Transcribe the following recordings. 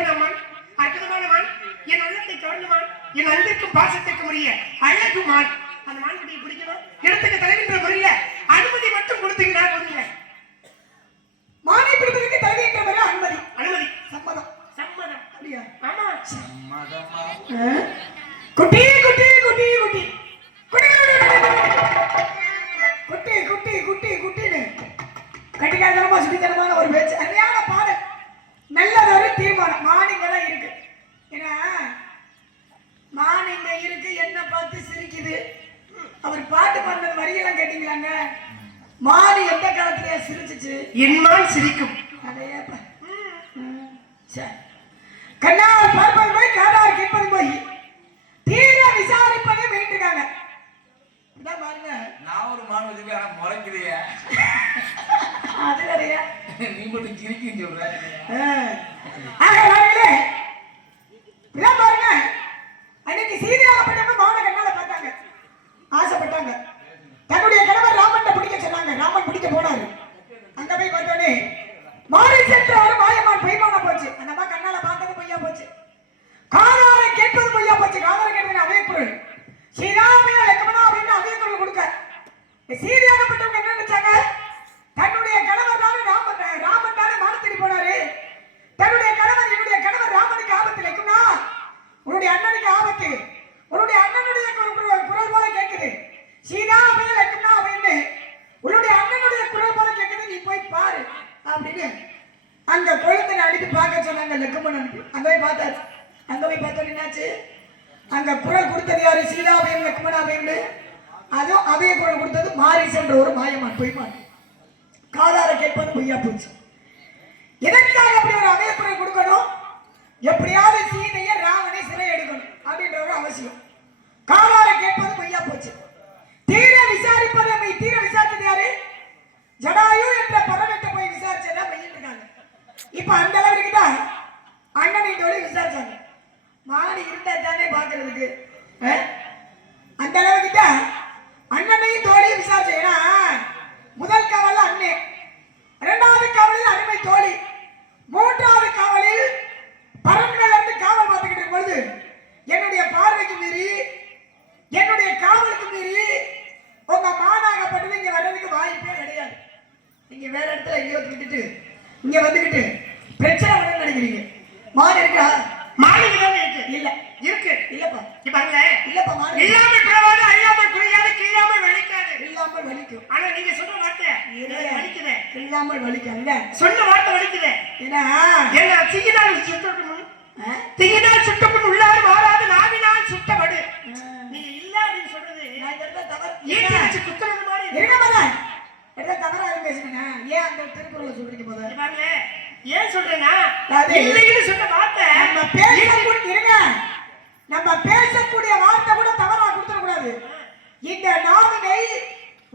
அழகுமான், அற்புதமானமான், என் உள்ளத்தை கவர்ந்தமான், என் அன்பிற்கும் பாசத்திற்கும் உரிய அழகுமான். அந்த மான்குட்டியை பிடிக்கணும், இடத்துக்கு தலைவின்ற முறையில அனுமதி மட்டும் கொடுத்தீங்கன்னா போதுங்க. மானை பிடிப்பதற்கு தலைவி என்ற முறை அனுமதி. அனுமதி சம்மதம். சம்மதம். அப்படியா? ஆமா. சம்மதமா? குட்டி குட்டி குட்டி குட்டி குட்டி குட்டி குட்டி குட்டின்னு கட்டிக்காரமா சுட்டித்தனமான ஒரு பேச்சு. அருமையான பாடல், நல்லதொரு தீர்மானம். மானிங்கெல்லாம் இருக்கு. ஏன்னா மானிங்க இருக்கு, என்ன பார்த்து சிரிக்குது. அவர் பாட்டு பாடுறது வரியெல்லாம் கேட்டீங்களாங்க? மானி எந்த காலத்திலேயே சிரிச்சிச்சு? என்மான் சிரிக்கும். அதையே கண்ணால் பார்ப்பது போய் காதால் கேட்பது போய் தீர விசாரிப்பதை வேண்டிருக்காங்க. இதான் பாருங்க, நான் ஒரு மான் வச்சுக்க ஆனா முறைக்குறிய அது வேறையா? நீ மட்டும் சிரிக்குன்னு சொல்ற. இதான் பாருங்க, அன்னைக்கு சீதையாகப்பட்டவங்க மான கண்ணால பார்த்தாங்க, ஆசைப்பட்டாங்க. தன்னுடைய கணவர் ராமன் பிடிக்க சொன்னாங்க. ராமன் பிடிக்க போனாரு. அங்க போய் பார்த்தோன்னே மாறி சென்ற ஒரு மாயமான் பொய்மானா போச்சு. அந்த அம்மா கண்ணால பார்த்தது பொய்யா போச்சு, காதால கேட்பது பொய்யா போச்சு. காதால கேட்டது அதே குரல் சீதாமையா லட்சுமணா அப்படின்னு அதே குரல் கொடுக்க சீதையாகப்பட்டவங்க என்ன நினைச்சாங்க? தன்னுடைய கணவர் தானே ராமன் தானே மானத்தடி போனாரு. தன்னுடைய கணவர், என்னுடைய கணவர் ராமனுக்கு ஆபத்து இருக்குன்னா உன்னுடைய அண்ணனுக்கு ஆபத்து. உன்னுடைய அண்ணனுடைய குரல் போல கேட்குது. சீதாமையா லட்சுமணா அப்படின்னு உன்னுடைய அண்ணனுடைய குரல் போல கேட்குது, நீ போய் பாரு அப்படின்னு அங்க குழந்தை அனுப்பி பார்க்க சொன்னாங்க. லக்குமன் அனுப்பி அங்க போய் பார்த்தாரு. அங்க போய் பார்த்தோம் என்னாச்சு? அங்க குரல் கொடுத்தது யாரு? சீதாபயம் லக்குமணாபயம்னு. அதுவும் அதே குரல் கொடுத்தது மாரிஸ் என்ற ஒரு மாயமான் பொய்மான். காதார கேட்பது பொய்யா போச்சு. எதற்காக அப்படி ஒரு அதே குரல் கொடுக்கணும்? எப்படியாவது சீதையை ராவனை சிறை எடுக்கணும் அப்படின்ற ஒரு அவசியம். காதார கேட்பது பொய்யா போச்சு. தீர விசாரிப்பது, தீர விசாரிச்சது யாரு? ஜடாயு என்ற பறவைட்ட போய் விசாரிச்சதா பையன் இருக்காங்க. இப்ப அந்த அளவுக்கு தான் அண்ணனை தோழி விசாரிச்சாங்க. மாடி இருந்தா தானே பாக்குறதுக்கு. அந்த அளவுக்கு தான் அண்ணனையும் தோழியும் விசாரிச்சேன். ஏன்னா முதல் காவல் அண்ணே, இரண்டாவது காவலில் அருமை தோழி, மூன்றாவது காவலில் பரன்கள் இருந்து காவல் பார்த்துக்கிட்டு இருக்கும் பொழுது என்னுடைய பார்வைக்கு மீறி, என்னுடைய காவலுக்கு மீறி உங்க மானாகப்பட்டது இங்க வர்றதுக்கு வாய்ப்பே கிடையாது. நீங்க வேற இடத்துல எங்கேயோ விட்டுட்டு இங்க வந்துகிட்டு பிரச்சனை பண்ண நினைக்கிறீங்க. மான் இருக்கா? மான் இருக்கு. இல்ல இருக்கு. இல்லப்பா. பாருங்க, இல்லப்பா. மான் இல்லாம பிறவாது, அழியாம குறையாது, கிள்ளாமல் வலிக்காது. இல்லாமல் வலிக்கும். ஆனா நீங்க சொல்ற வார்த்தை வலிக்குதே. இல்லாமல் வலிக்காதுல்ல? சொன்ன வார்த்தை வலிக்குதே. ஏன்னா என்ன தீயினால் சுட்டப்படும், தீயினால் சுட்டப்படும் உள்ளாறு மாறாது, நாவினால் சுட்டப்படு. நீங்க இல்ல அப்படின்னு சொல்றது நான் இந்த இடத்துல தவறு ஏன் வச்சு குத்துறது மாதிரி இருக்கா? எதை தவறாக பேசுனீங்க? ஏன் அந்த திருக்குறளை சொல்றீங்க? போத பாருங்க, ஏன் சொல்றேன்னா இல்லைன்னு சொன்ன வார்த்தை நம்ம பேசக்கூடிய இருங்க, நம்ம பேசக்கூடிய வார்த்தை கூட தவறா கொடுத்துட கூடாது. இந்த நாவினை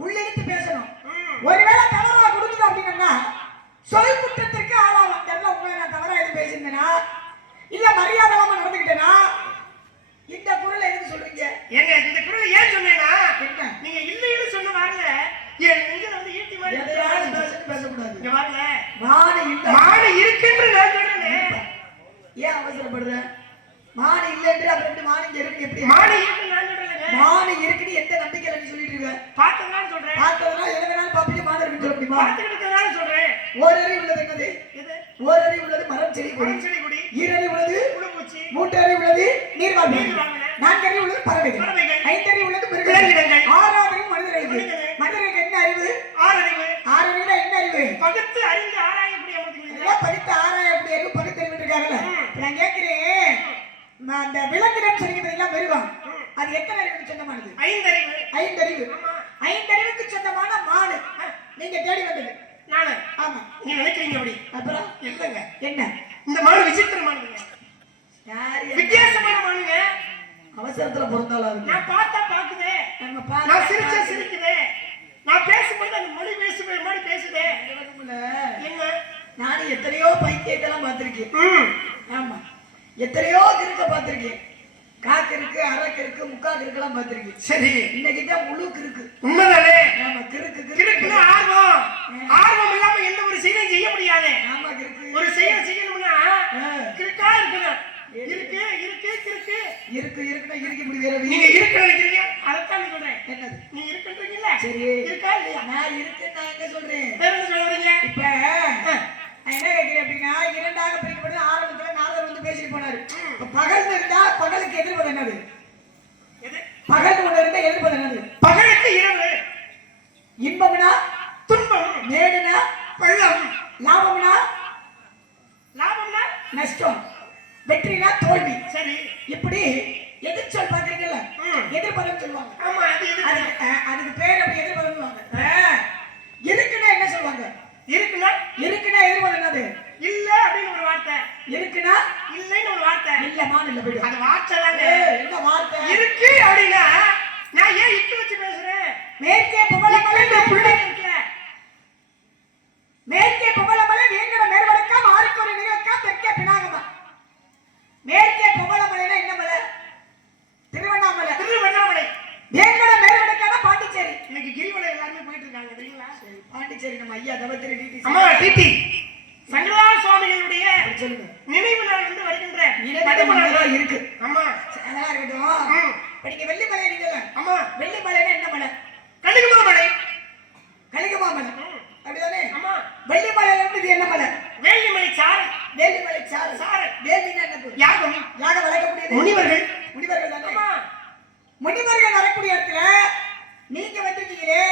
உள்ளிழுத்து பேசணும். ஒருவேளை தவறா கொடுத்துட்டோம் அப்படின்னா சொல் குற்றத்திற்கு ஆளாகும். அந்த இடத்துல உங்களை நான் தவறா எதுவும் பேசியிருந்தேன்னா, இல்ல மரியாதை இல்லாம நடந்துக்கிட்டேன்னா இந்த குரலை எதுக்கு சொல்றீங்க? ஏங்க இந்த குரலை ஏன் சொன்னேன்னா, என்ன நீங்க இல்லைன்னு சொன்ன வார்த்தை என் நெஞ்சில வந்து ஈட்டி மாதிரி பேசக்கூடாது. இங்க வாங்க, மாடு இருக்குன்னு நான் சொல்றேன். ஏன் அவசரப்படுற? மாடு இல்லைன்ற அப்புறம் எப்படி மாடு இங்க இருக்கு? எப்படி மாடு இருக்குன்னு நான் சொல்றேன். மாடு இருக்குன்னு எந்த நம்பிக்கையில நீ சொல்லிட்டு இருக்க? பார்த்ததுனால சொல்றேன். பார்த்ததுனால எதனால பாப்பீங்க மாடு இருக்குன்னு சொல்ல முடியுமா? பார்த்துக்கிட்டதுனால சொல்றேன். ஓரறி உள்ளது என்னது? இது ஓரறி உள்ளது மரம் செடி கொடி. செடி கொடி. ஈரறி உள்ளது புழுப்பூச்சி. மூன்றறி உள்ளது நீர்வாழ்வு. நான்கறி உள்ளது பறவைகள். ஐந்தறி உள்ளது மிருகங்கள். ஆறாவது மனிதர்களுக்கு. மனிதர்களுக்கு என்ன அறிவு? ஆறறிவு. ஆறறிவுல என்ன அறிவு? பகுத்து அறிந்து ஆராயக்கூடிய அறிவு. இதெல்லாம் படித்து ஆராயக்கூடிய அறிவு பகுத்தறிவு இருக்காங்கல்ல. நான் கேட்கிறேன், அந்த விலங்கினம் சொல்லிக்கிறீங்களா மிருகம், அது எத்தனை அறிவுக்கு சொந்தமானது? ஐந்தறிவு. ஐந்தறிவு. ஐந்தறிவுக்கு சொந்தமான மாடு நீங்க தேடி வந்தது நானு. ஆமா, நீ நினைக்கிறீங்க அப்படி? அப்புறம் இல்லங்க, என்ன இந்த மாடு விசித்திரமானதுங்க, வித்தியாசமான மாடுங்க. அவசரத்துல பிறந்தாலும் நான் பார்த்தா பாக்குதே, நான் சிரிச்சா சிரிக்குதே, நான் பேசும்போது அந்த மொழி பேசுற மாதிரி பேசுதே. என்ன, நானும் எத்தனையோ பைத்தியத்தெல்லாம் பார்த்திருக்கேன். ஆமா, எத்தனையோ திருக்க பார்த்திருக்கேன். காக்கு இருக்கு, அரக்கு இருக்கு, முக்காக்கு இருக்குலாம் பார்த்திருக்கு. சரி, இன்னைக்கு தான் முழுக்கு இருக்கு. உண்மைதானே? ஆமா, கிறுக்கு கிறுக்குன்னா ஆர்வம். ஆர்வம் இல்லாம எந்த ஒரு செயலும் செய்ய முடியாது. ஆமா, கிறுக்கு. ஒரு செயல் செய்யணும்னா கிறுக்கா இருக்கணும். இருக்கு இருக்கு கிறுக்கு இருக்குன்னா இருக்க முடியாது. நீங்க இருக்கு நினைக்கிறீங்க, அதைத்தான் சொல்றேன். என்னது? நீ இருக்குன்றீங்கல்ல, சரி, இருக்கா இல்லையா? நான் இருக்குன்னு நான் எங்க சொல்றேன்? வேற என்ன சொல்றீங்க? இப்ப நான் என்ன கேட்கிறேன் அப்படின்னா, இரண்டாக பிரிக்கப்பட்டு ஆரம்பத்துல நாரதர் வந்து பேசிட்டு போனாரு. இப்ப பகல் இருந்தா பகலுக்கு எதிர்ப்பது என்னது? எது? பகல் ஒண்ணு இருந்தா எதிர்ப்பது என்னது? பகலுக்கு இரவு. இன்பம்னா துன்பம். மேடுனா பள்ளம். லாபம்னா லாபம்னா நஷ்டம். வெற்றினா தோல்வி. சரி, இப்படி எதிர்ச்சொல் பாக்குறீங்கல்ல, எதிர்பதம் சொல்லுவாங்க. ஆமா, அது எது? அதுக்கு பேர் அப்படி எதிர்பதம் சொல்லுவாங்க. இருக்குன்னா என்ன சொல்லுவாங்க? இருக்குன்னா இருக்குன்னா எதிர்பதம் என்னது? இல்ல அப்படின்னு ஒரு வார்த்தை. இருக்குன்னா இல்லைன்னு ஒரு வார்த்தை. இல்லமான்னு இல்ல போயிடு. அது வார்த்தை தாங்க. என்ன வார்த்தை? இருக்கு அப்படின்னா நான் ஏன் இக்கு வச்சு பேசுறேன்? மேற்கே புகழமலை புள்ளை இருக்குல்ல, மேற்கே புகழமலை வேங்கட மேற்படக்கா மாறிக்கொரு நிகழ்க்கா தெற்கே பினாகமா. மேற்கே புகழமலைனா என்ன மலை? திருவண்ணாமலை. திருவண்ணாமலை. வேங்கட மேற்படக்கான பாண்டிச்சேரி. இன்னைக்கு கிரிவலம் எல்லாருமே போயிட்டு இருக்காங்க தெரியுங்களா? பாண்டிச்சேரி நம்ம ஐயா தவத்திரி டிடி. அம்மா டிடி சங்கரா சுவாமிகளுடைய சொல்லுங்க. நினைவு நாள் வந்து வருகின்ற நினைவு இருக்கு. ஆமா, அதெல்லாம் இருக்கட்டும். நீங்க வெள்ளிமலை நீங்கல்ல? ஆமா. வெள்ளிமலைனா என்ன மலை? கலிகமா மலை. கலிகமா மலை அப்படிதானே? ஆமா. வெள்ளிமலைல இருந்து என்ன மலை? வேலிமலை சாறு. வேலிமலை சாறு. சாறு. வேலினா என்ன பொருள்? யாகம். யாகம் வளர்க்கக்கூடியது முனிவர்கள். முனிவர்கள் தானே? ஆமா. முனிவர்கள் வரக்கூடிய இடத்துல நீங்க வந்திருக்கீங்களே,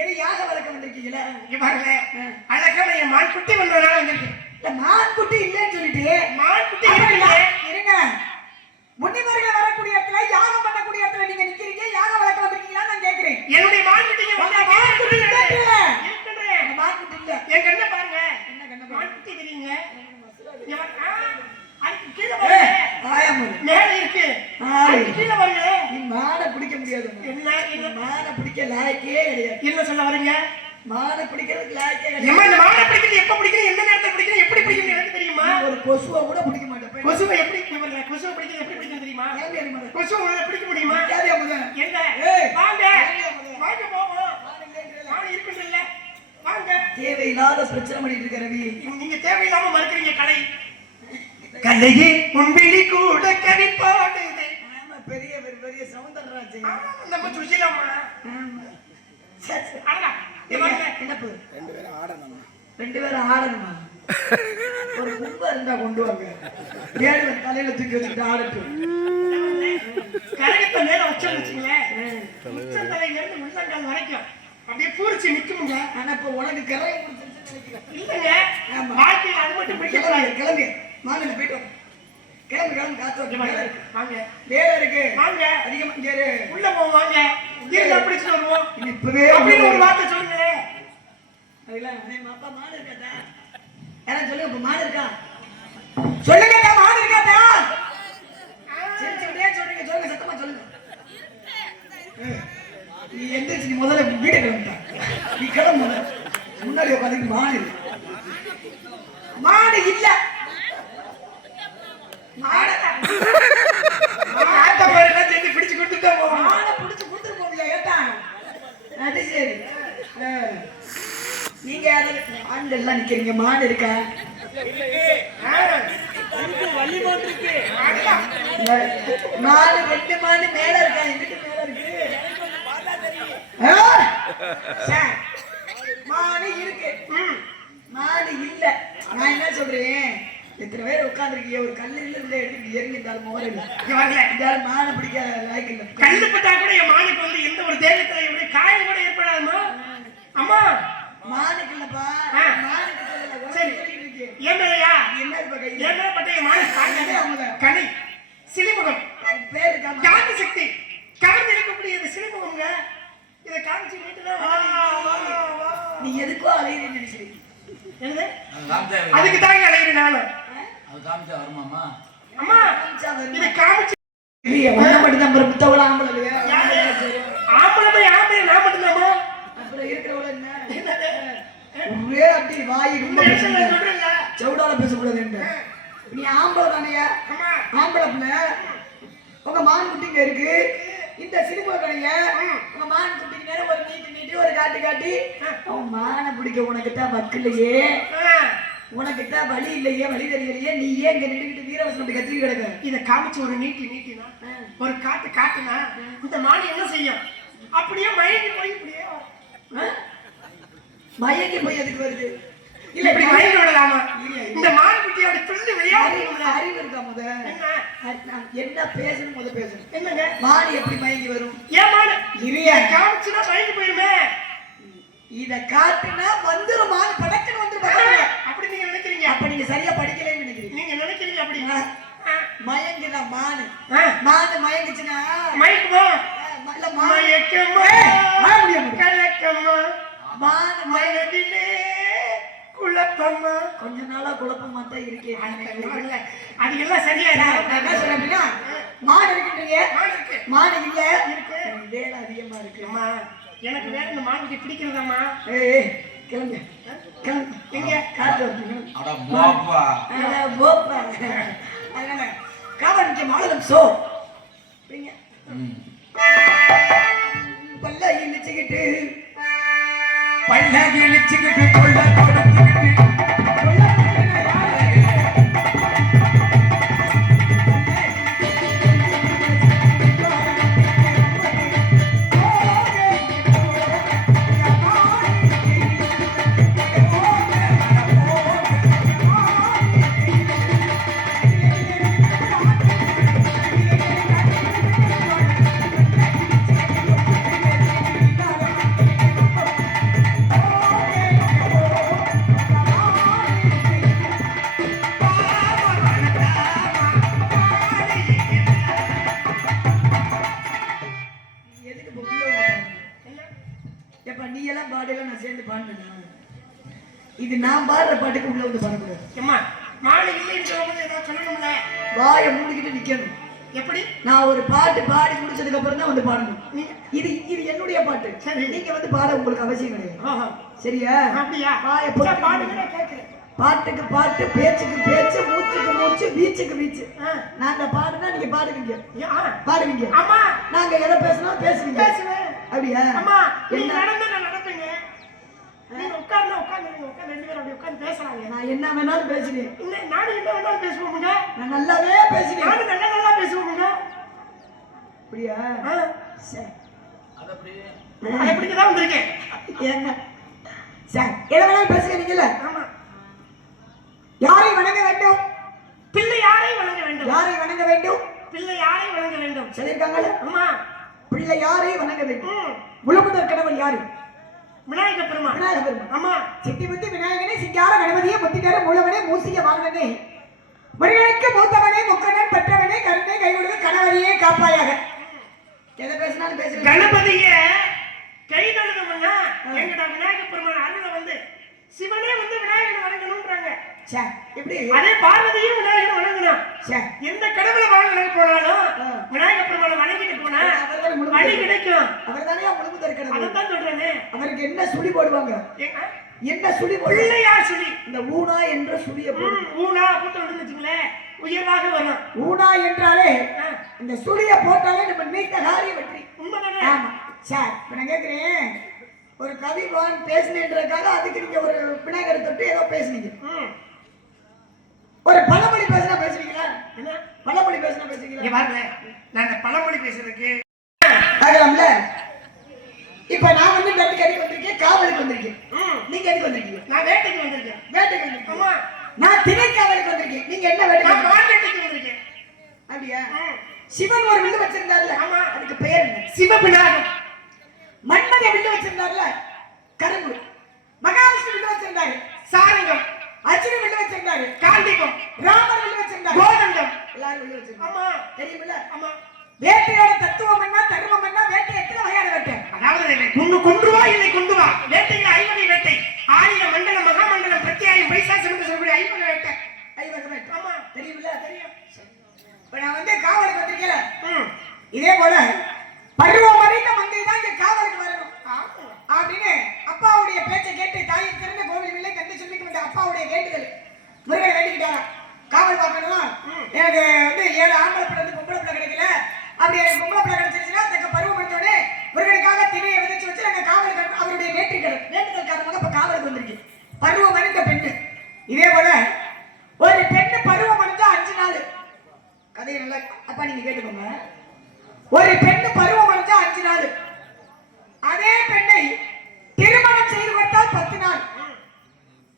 எது யாகம் வளர்க்க வந்திருக்கீங்களா? இங்க பாருங்க, அழகான என் மான் குட்டி வந்ததுனால வந்திருக்கேன். இல்ல மான் குட்டி இல்லைன்னு சொல்லிட்டு மான் குட்டி இருங்க. இருங்க. முனிவர்கள் வரக்கூடிய இடத்துல யாகம் பண்ணக்கூடிய இடத்துல நீங்க நிக்கிறீங்க, யாகம் வளர்க்க வந்திருக்கீங்களா நான் கேக்குறேன். என்னுடைய மான் குட்டிங்க உங்க மான் குட்டி கேட்கல. இருக்கின்றேன். உங்க மான் குட்டி இல்ல. என் கண்ணை பாருங்க. என்ன கண்ணு? மான் குட்டி தெரியுங்க. இங்க பாருங்க. அதுக்கு கீழே பாருங்க. ஆயாமு மேல இருக்கு. அதுக்கு கீழே பாருங்க. நீ மானை பிடிக்க முடியாது. என்ன மானை பிடிக்க லாயக்கே கிடையாது. என்ன சொல்ல வரீங்க? மானை பிடிக்கிறதுக்கு லாயக்கே கிடையாது. ஏம்மா, இந்த மானை பிடிக்கிறது எப்ப பிடிக்கிறது, எந்த நேரத்துல பிடிக்கிறது, எப்படி பிடிக்கிறது எனக்கு தெரியுமா? ஒரு கொசுவை கூட பிடிக்க மாட்டேன். கொசுவை எப்படி பிடிக்கிறது? கொசுவை பிடிக்கிறது எப்படி பிடிக்கிறது தெரியுமா? கொசுவை முதல்ல பிடிக்க முடியுமா? எங்க? வாங்க வாங்க போவோம். மான் இருக்குல்ல, வாங்க. தேவையில்லாத பிரச்சனை பண்ணிட்டு இருக்க ரவி. நீங்க தேவையில்லாம மறுக்கிறீங்க. கடை கலையே உன்பிலி கூட கவி பாடுதே. ஆமா, பெரிய பெரிய சவுந்தரராஜன். நம்ம சுசிலாமா. அடடா, என்னப்பு? ரெண்டு பேரும் ஆடணுமா? ஒரு கும்பா இருந்தா கொண்டு வாங்க. ஏழு தலையில தூக்கி வச்சுட்டு ஆடட்டும். கரகத்தை மேல வச்சுங்களேன், உச்சந்தலையில இருந்து உள்ளங்கால் வரைக்கும் அப்படியே பூரிச்சு நிக்குமுங்க. ஆனா இப்ப உனக்கு கரையை கொடுத்துருச்சுன்னு நினைக்கிறேன். இல்லைங்க, வாழ்க்கையில் அது மட்டும் பிடிக்க. கிளம்பி வாங்க, போயிட்டு வாங்க. கிளம்பி காத்து வாங்க. வேலை இருக்கு, வாங்க. அதிகமா இங்க இரு. உள்ள போவோம், வாங்க. தீர்க்க பிடிச்சிட்டு வருவோம். இப்பவே அப்படின்னு ஒரு வார்த்தை சொல்லுங்களேன். அதெல்லாம் அப்பா மாடு இருக்காதா? யாரும் சொல்லுங்க, இப்ப மாடு இருக்கா? சொல்லுங்க, மாடு இருக்காதா? சிரிச்சுக்கிட்டே சொல்றீங்க, சொல்லுங்க, சத்தமா சொல்லுங்க. நீ எந்திரிச்சு நீ முதல்ல வீட்டை கிளம்பிட்டா. நீ கிளம்பு, முன்னாடி உட்காந்து மாடு இருக்கு. மாடு இல்ல. மாடை பிடிச்சு கொடுத்துட்டா போவோம். மாடை பிடிச்சு கொடுத்துட்டு போவியா? ஏட்டா அது சரி. நீங்க யாராவது ஆண்கள் எல்லாம் நிக்கிறீங்க, மாடு இருக்கா? வள்ளி போட்டிருக்கு. மாடு ரெண்டு மாடு மேல இருக்கா? எங்கிட்ட மேல இருக்கு. மாடு இருக்கு, மாடு இல்ல. நான் என்ன சொல்றேன், எத்தனை பேர் உட்கார்ந்துருக்கீங்க, ஒரு கல்லு இல்ல எடுத்து எரிஞ்சு இருந்தாலும் மோர இல்ல. இருந்தாலும் மானை பிடிக்காத லாய்க்கு இல்ல. கல்லு பட்டா கூட என் மானுக்கு வந்து எந்த ஒரு தேகத்துல எப்படி காயம் கூட ஏற்படாதுமா? அம்மா, மானுக்கு இல்லப்பா, மானுக்கு சொல்லல. சரி, ஏன் மேலையா? என்ன இப்ப கை? ஏன் மேல பட்ட என் மானு கனி சிலிமுகம் பேரு காந்தி சக்தி கவர்ந்து இருக்கக்கூடிய சிலிமுகம்ங்க. இதை காமிச்சு நீ எதுக்கோ அலையிறேன்னு நினைக்கிறீங்க. என்னது? அதுக்கு தாங்க அலையிறேன் நானும். அது காமிச்சா வருமாமா? அம்மா, இதை காமிச்சு ஒன்ன மட்டும் தான் புத்தவள ஆம்பளை இல்லையா? ஆம்பளை போய் ஆம்பளை நான் மட்டும்தாமா? அப்புறம் இருக்கிறவள என்ன? ஒரே அப்படி வாய் ரொம்ப சொல்றேங்க, செவுடால பேசக்கூடாது. நீ ஆம்பளை தானையா? ஆம்பளை பிள்ளை உங்க மான் குட்டிங்க இருக்கு. இந்த சினிமா கடைங்க உங்க மான் குட்டிக்கு நேரம் ஒரு நீட்டி ஒரு காட்டி அவன் மானை பிடிக்க உனக்கு தான் வக்கில்லையே, உனக்கு தான் வழி இல்லையே, வழி தெரியலையே, நீ ஏன் இங்க நின்றுக்கிட்டு வீரவசனம் அப்படி கத்திரி கிடக்க? இதை காமிச்சு ஒரு நீட்டினா ஒரு காட்டுனா இந்த மாடு என்ன செய்யும்? அப்படியே மயங்கி போய் இப்படியே வரும். மயங்கி போய் எதுக்கு வருது? இல்ல இப்படி மயங்கி விடலாமா? இந்த மாடு குட்டியோட துள்ளி விளையாடு. அறிவு இருக்கா முத? என்ன பேசணும் முத பேசணும். என்னங்க மாடு எப்படி மயங்கி வரும்? ஏன் மாடு இரியா காமிச்சுனா மயங்கி போயிருமே. இத காட்டுனா வந்துரும், மாடு படக்குன்னு வந்துரும். அப்படி நீங்க நினைக்கிறீங்க? அப்ப நீங்க சரியா படிக்கலைன்னு நினைக்கிறீங்க. நீங்க நினைக்கிறீங்க அப்படி மயங்குதா மாடு? மாடு மயங்குச்சுன்னா மயக்குமா? இல்ல மயக்கமா கலக்கமா மாடு மயதிலே குழப்பமா. கொஞ்ச நாளா குழப்பமா தான் இருக்கேன். அது எல்லாம் சரியா என்ன சொல்றேன் அப்படின்னா, மாடு இருக்குன்றீங்க, இருக்கு. மாடு இல்ல இருக்கு. வேலை அதிகமா இருக்கு. அம்மா எனக்கு வேற இந்த மாடு பிடிக்கிறதாம்மா. ஏய் கிளம்பு கிளம்பு. எங்க காத்து வரணும். அட போப்பா. போப்பா. அதனால காவலுக்கு மாடலம் சோ நீங்க பல்ல இழுச்சுக்கிட்டு கொள்ள கொடுத்துக்கிட்டு இது நான் பாடுற பாட்டுக்கு உள்ள வந்து பாடக்கூடாது. அம்மா மாடு இல்லைன்னு சொல்லும்போது ஏதாவது சொல்லணும்ல. வாயை மூடிக்கிட்டு நிக்கணும். எப்படி? நான் ஒரு பாட்டு பாடி முடிச்சதுக்கு அப்புறம் தான் வந்து பாடணும். இது இது என்னுடைய பாட்டு. சரி, நீங்க வந்து பாட உங்களுக்கு அவசியம் கிடையாது. சரியா? அப்படியா? வாயை பாடுங்க கேட்கிறேன். பாட்டுக்கு பாட்டு, பேச்சுக்கு பேச்சு, மூச்சுக்கு மூச்சு, வீச்சுக்கு வீச்சு. நாங்க பாடுனா நீங்க பாடுவீங்க. பாடுவீங்க. அம்மா நாங்க எதை பேசினா பேசுவீங்க. பேசுவேன். அப்படியா? அம்மா நீங்க நடந்து நான் நடப்பேங்க. நீங்க உட்கார்ந்து ரெண்டு பேரும் அப்படி உட்கார்ந்து பேசலாங்க. நான் என்ன வேணாலும் பேசுவேன். இல்ல நானும் என்ன வேணாலும் பேசுவோமுங்க. நான் நல்லாவே பேசுவேன். நானும் நல்லா பேசுவோமுங்க. அப்படியா? சரி. அது அப்படி அப்படிங்க தான் வந்திருக்கேன். ஏங்க சரி, எதை வேணாலும் பேசுகிறீங்கல்ல? ஆமா. யாரை வணங்க வேண்டும்? பிள்ளை யாரை வணங்க வேண்டும்? யாரை வணங்க வேண்டும்? பிள்ளை யாரை வணங்க வேண்டும் சொல்லிருக்காங்கல்ல? அம்மா பிள்ளை யாரை வணங்க வேண்டும்? முழுமுதற் கடவுள் யாரு? விநாயக பெருமான். விநாயக பெருமான். அம்மா சித்தி புத்தி விநாயகனே, சிங்கார கணபதியே, முத்திகார மூலவனே, மூசிக வாகனனே, மனிதனுக்கு மூத்தவனே, முக்கணன் பெற்றவனே, கருணை கைவிடுக கணவரையே காப்பாயாக. எதை பேசினாலும் பேசுறேன். கணபதிய கை தழுதம்னா எங்கட விநாயக பெருமான் அருள வந்து சிவனே வந்து விநாயகனை வணங்கணும்ன்றாங்க. சரி, எப்படி? அதே பார்வதியும் விநாயகனை வணங்கணும். சரி, எந்த கடவுளை வணங்க போனாலும் விநாயக பெருமானை வணங்கிட்டு போனா வழி கிடைக்கும். அவர்தானே முழுமுதற் கடவுள். அதான் சொல்றேனே. அவருக்கு என்ன சுழி போடுவாங்க? என்ன சுழி போடுவாங்க? பிள்ளையார் சுழி. இந்த ஊனா என்ற சுழியை போடு. ஊனா போட்டு வந்துச்சுங்களேன் உயர்வாக வரும். ஊனா என்றாலே இந்த சுழியை போட்டாலே நம்ம நீட்ட காரியம் வெற்றி. உண்மைதானே? ஆமா. சரி, இப்ப நான் கேட்கிறேன், ஒரு கவிவான் பேசுனேன்றதுக்காக அதுக்கு நீங்க ஒரு விநாயகரை தொட்டு ஏதோ பேசுனீங்க. ஒரு பழமொழி பேசினா பேசுவீங்களா? என்ன பழமொழி பேசினா பேசுவீங்களா? இங்க பாருங்க, நான் பழமொழி பேசுறதுக்கு ஆகலாம்ல. இப்ப நான் வந்து நட்டுக்கு அடிக்க வந்திருக்கேன், காவலுக்கு வந்திருக்கேன். நீங்க எதுக்கு வந்திருக்கீங்க? நான் வேட்டைக்கு வந்திருக்கேன். வேட்டைக்கு வந்திருக்கேன். அம்மா நான் திணைக்காவலுக்கு வந்திருக்கேன். நீங்க என்ன வேட்டைக்கு? நான் மாவேட்டைக்கு வந்திருக்கேன். அப்படியா? சிவன் ஒரு வில்லு வச்சிருந்தாருல, ஆமா, அதுக்கு பெயர் என்ன? சிவபினாகம். மன்மத வில்லு வச்சிருந்தாருல, கரும்பு. மகாவிஷ்ணு வில்லு வச்சிருந்தாரு, சாரங்கம். அர்ஜுன வில்லு வச்சிருந்தாரு, காந்திகம். ராமர் வில்லு வச்சிருந்தாரு, கோதண்டம். எல்லாரும் வில்லு வச்சிருந்தாரு. ஆமா, தெரியுமில்ல? ஆமா. வேட்டையோட தத்துவம் என்ன, தர்மம் என்ன, வேட்டை எத்தனை வகையான வேட்டை? அதாவது கொண்டு வா இல்லை கொண்டு வா வேட்டையில் ஐவகை வேட்டை. ஆயிரம் மண்டலம், மகாமண்டலம், பிரத்யாயம், பைசாசம் என்று சொல்லக்கூடிய ஐவகை வேட்டை. ஐவகை வேட்டை. ஆமா, தெரியுமில்ல? தெரியும். இப்ப நான் வந்து காவலுக்கு வந்திருக்கேன். இதே போல பருவம் அறிந்த மங்கை தான் இங்க காவலுக்கு வரணும் அப்படின்னு அப்பாவுடைய பேச்சை கேட்டு தாயை திறந்த கோவில் இல்லை கண்டு சொல்லிட்டு வந்த அப்பாவுடைய வேண்டுதல் முருகனை வேண்டிக்கிட்டாரா? காவல் பார்க்கணும், எனக்கு வந்து 7 ஆம்பளை பிள்ளை வந்து பொம்பளை பிள்ளை கிடைக்கல, அப்படி எனக்கு பொம்பளை பிள்ளை கிடைச்சிருச்சுன்னா தக்க பருவம் எடுத்தோடனே முருகனுக்காக திணையை விதைச்சு வச்சு நாங்க காவலுக்கு அவருடைய வேண்டுதல் காரணமாக இப்ப காவலுக்கு வந்திருக்கு. பருவம் அணிந்த பெண்ணு. இதே போல ஒரு பெண்ணு பருவம் அணிஞ்சா 5 நாள். கதையை நல்லா அப்பா நீங்க கேட்டுக்கோங்க. ஒரு பெண்ணு பருவம் அணிஞ்சா 5 நாள். அதே பெண்ணை திருமணம் செய்து கொடுத்தால் 10 நாள்.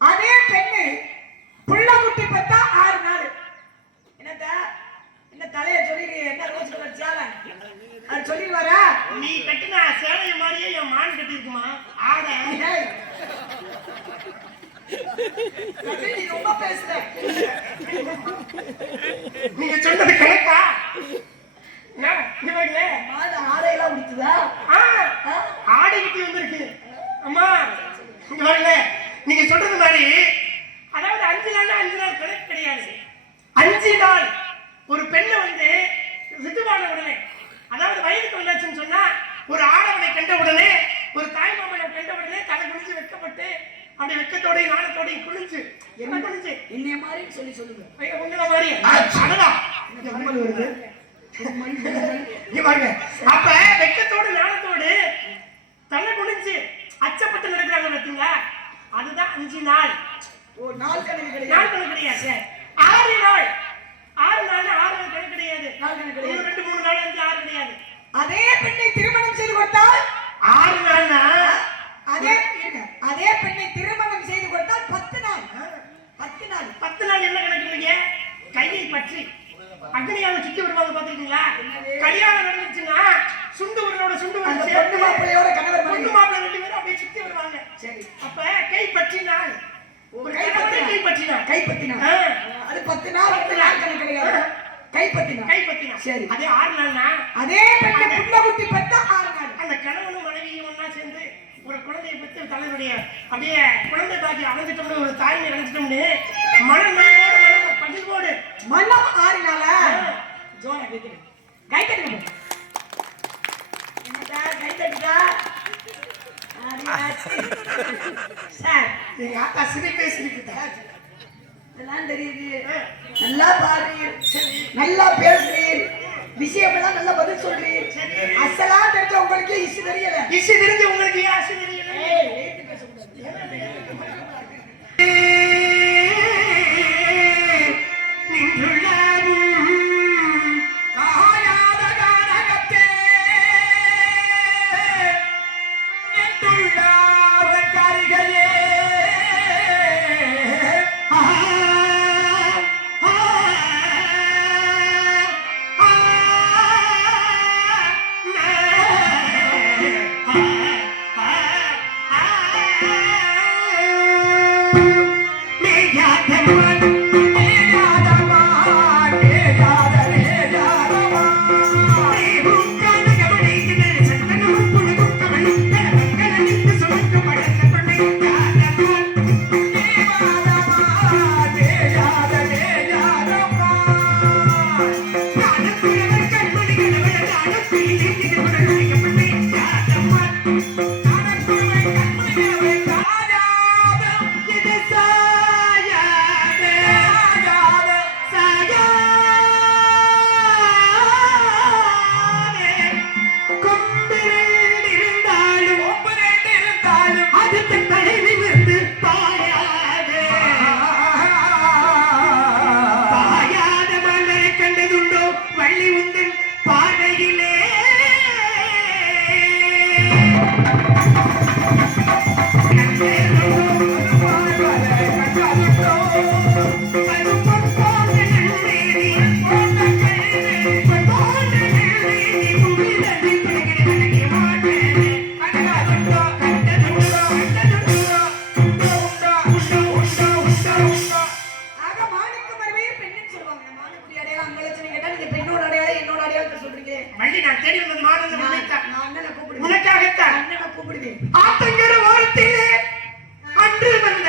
அதே பெண்ணு புள்ள குட்டி பெத்தா 6 நாள். என்னடா என்ன தலைய சொல்லி என்ன ரோஸ் கலர் சேலை அது சொல்லிடுவாரா? நீ கட்டின சேலைய மாதிரியே என் மான் கட்டி இருக்குமா ஆட. நீ ரொம்ப பேசுற. நீங்க சொன்னது கணக்கா? மாடு ஆடையெல்லாம் முடிச்சுதா? ஆடை கட்டி வந்திருக்கு. அம்மா இங்க வரல. நீங்க சொல்றது மாதிரி அதாவது 5 நாள் 5 நாள் கணக்கு கிடையாது. 5 நாள் ஒரு பெண்ணை வந்து ரிதுவான உடனே அதாவது வயதுக்கு வந்தாச்சுன்னு சொன்னா ஒரு ஆடவனை கண்ட உடனே ஒரு தாய்மாமனை கண்ட உடனே தலை குனிஞ்சு வெட்கப்பட்டு அப்படி வெட்கத்தோடையும் நாணத்தோடையும் குனிஞ்சு என்ன குனிஞ்சு என்னைய மாதிரி சொல்லி சொல்லுங்க. உங்களை மாதிரி அடலாம் வருது. அப்ப வெட்கத்தோடு நாணத்தோடு தலை குனிஞ்சு அச்சப்பட்டு நடக்கிறாங்க பார்த்தீங்களா? அதுதான் 5 நாள். ஓ நாள் கணக்கு கிடையாது. நாள் கணக்கு கிடையாது. 6 நாள். 6 நாள் 6 நாள் கணக்கு கிடையாது. நாள் கணக்கு கிடையாது. 2 3 நாள் 5 6 கிடையாது. அதே பெண்ணை திருமணம் செய்து கொடுத்தால் 6 நாள்னா அதே பெண்ணை திருமணம் செய்து கொடுத்தால் 10 நாள். 10 நாள். 10 நாள் என்ன கணக்குறீங்க? கையை பற்றி அக்னியால சுத்தி வருவாங்க பாத்துருக்கீங்களா? கல்யாணம் நடந்துச்சுன்னா சுண்டு உருளோட சுண்டு அந்த வந்து பொண்ணு மாப்பிள்ளையோட கணவர் பொண்ணு மாப்பிள்ளை 2 பேரும் அப்படியே சுத்தி வருவாங்க. சரி. அப்ப கை பற்றினால் ஒரு கை பற்றினால் கைப்பத்தினா அது 10 நாள். 10 நாள் கணக்கு கிடையாது. கைப்பத்தினா சரி. அதே 6 நாள்னா அதே பெண்ணை புள்ள குட்டி பெத்தா 6 நாள். அந்த கணவனும் மனைவியும் ஒண்ணா சேர்ந்து ஒரு குழந்தையை பெற்று தலைவருடைய அப்படியே குழந்தை தாக்கி அணைஞ்சிட்டோம்னு ஒரு தாய்மை அணைஞ்சிட்டோம்னு மனநோயோடு பகிர்வோடு மனம் 6 நாளா ஜோர கேக்குது. கை தட்டுங்க. என்னடா கை தட்டுடா? சார் எங்க ஆத்தா சிரிப்பே சிரிக்குதா? இதெல்லாம் தெரியுது. நல்லா பாடுறீர், நல்லா பேசுறீர், விஷயமெல்லாம் நல்லா பதில் சொல்றீர். அசலா தெரிஞ்ச உங்களுக்கு இசு தெரியல. இசை தெரிஞ்சு உங்களுக்கு ஏன் ஆசை தெரியல? ஆத்தங்கர ஓரத்திலே அன்று வந்த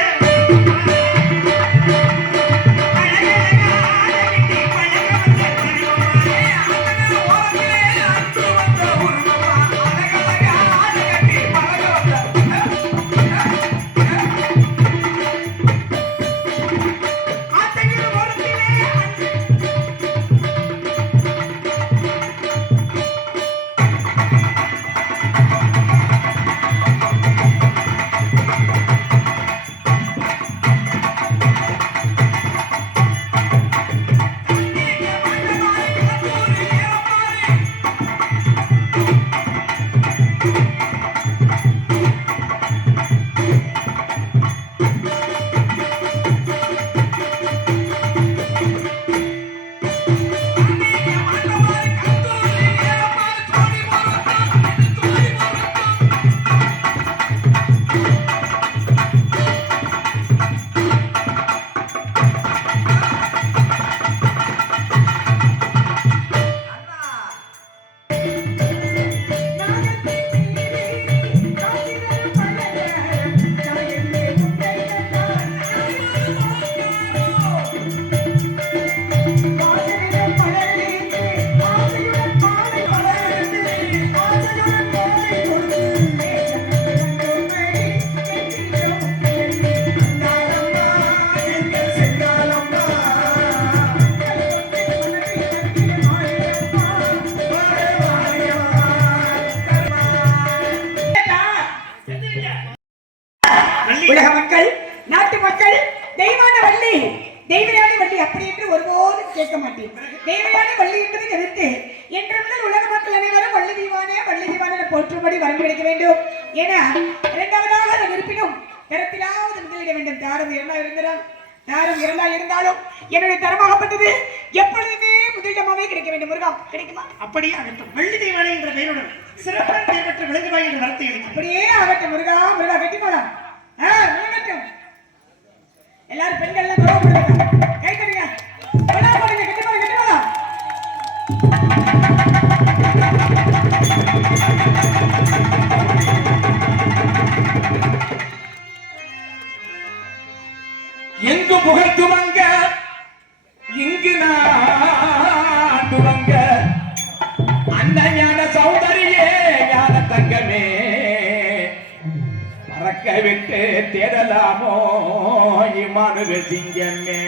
தேவையான வள்ளி என்பதை எதிர்த்து என்று முதல் உலக மக்கள் அனைவரும் வள்ளி தீவானே என போற்றும்படி வரம் கிடைக்க வேண்டும் என இரண்டாவதாக நான் இருப்பினும் தரத்திலாவது முதலிட வேண்டும். தாரம் இரண்டா இருந்தாலும் என்னுடைய தரமாகப்பட்டது எப்பொழுதுமே முதலிடமாவே கிடைக்க வேண்டும். முருகா, கிடைக்குமா? அப்படியே ஆகட்டும். வள்ளி தெய்வானை என்ற பெயருடன் சிறப்பான பெயர் பெற்ற விலங்குவாய் என்ற வரத்தை எடுக்கும். அப்படியே ஆகட்டும். முருகா வெட்டி போலாம். விளங்கட்டும். எல்லாரும் பெண்கள் எல்லாம் கவலைப்படுங்க. கை தருங்க. கட்டி போலாம். எங்கு புகழ்த்துவங்க இங்கு நாடுவங்க அந்த ஞான சௌந்தரியே ஞான தங்கமே பறக்க விட்டு தேடலாமோ இமானுவ சிங்கமே